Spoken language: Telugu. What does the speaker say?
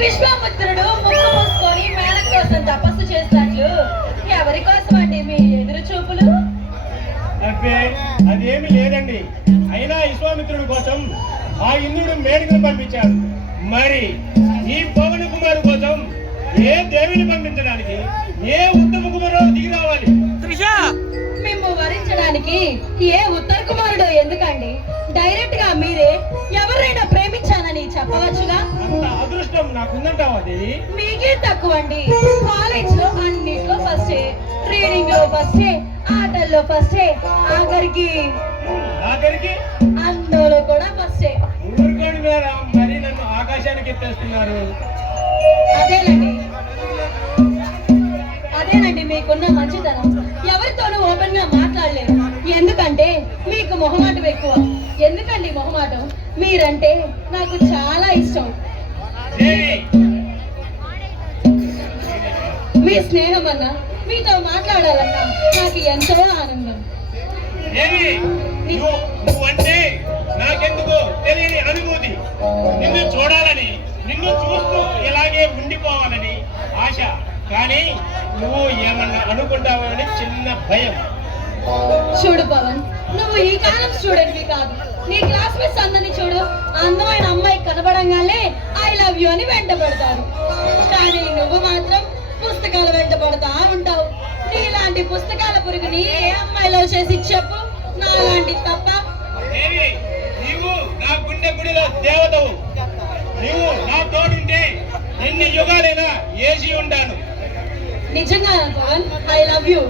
విశ్వామిత్రుడు ముక్కు మూసుకొని మేనక కోసం తపస్సు చేసినట్లు ఎవరి కోసం అండి మీ ఎదురు చూపులు? అబ్బే అదేమి లేదండి. అయినా విశ్వామిత్రుడి కోసం ఆ ఇంద్రుడు మేనకను పంపించాడు. మరి ఈ పవన కుమారు కోసం ఏ దేవిని పంపించడానికి ఏ ఉత్తమ కుమారుడు దిగి రావాలి? మేము వరించడానికి ఏ ఉత్తర కుమారుడు ఎందుకండి? డైరెక్ట్ గా మీరే ఎవరైనా ప్రేమించానని చెప్పవచ్చుగా. అంత అదృష్టం నాకుందంటావా దేవి? మీకే తక్కువ అండి. కాలేజ్ లో అన్నిట్లో ఫస్టే, రీడింగ్ లో ఫస్టే, ఆటల్లో ఫస్టే, ఆఖరికి అందులో కూడా ఫస్టే. ఊరుకోండి మేడం, మరి నన్ను ఆకాశానికి ఎత్తేస్తున్నారు. అదేనండి మీకున్న మంచితనం. ఎవరితోనూ ఓపెన్ గా మాట్లాడలేదు. ఎందుకంటే మీకు మొహమాటం ఎక్కువ. ఎందుకండి మొహమాటం? మీరంటే నాకు చాలా ఇష్టం. మీ స్నేహం అన్నా, మీతో మాట్లాడాలన్నా నాకు ఎంతో ఆనందం. నువ్వంటే నాకెందుకు తెలియని అనుభూతి. నిన్ను చూడాలని, నిన్ను చూస్తూ ఇలాగే ఉండిపోవాలని ఆశ. కానీ నువ్వు ఏమన్నా అనుకుంటావని చిన్న భయం. చూడు పవన్, నువ్వు ఈ కాలం స్టూడెంట్వి కాదు. నీ క్లాస్మేట్స్ అందరినీ చూడు. అందమైన అమ్మాయి కనబడంగానే ఐ లవ్ యూ అని వెంట పడతారు. కానీ నువ్వు మాత్రం పుస్తకాల వెంట పడతా ఉంటావు. నీలాంటి పుస్తకాల పురుగుని ఏ అమ్మాయిలో చేసి చెప్పు. నాలాంటి తప్ప. నీవు నా గుండె గుడిలో దేవతవు. నువ్వు నా తోడుంటే ఎన్ని యుగాలైనా ఏసి ఉంటాను. నిజంగా పవన్, ఐ లవ్ యూ.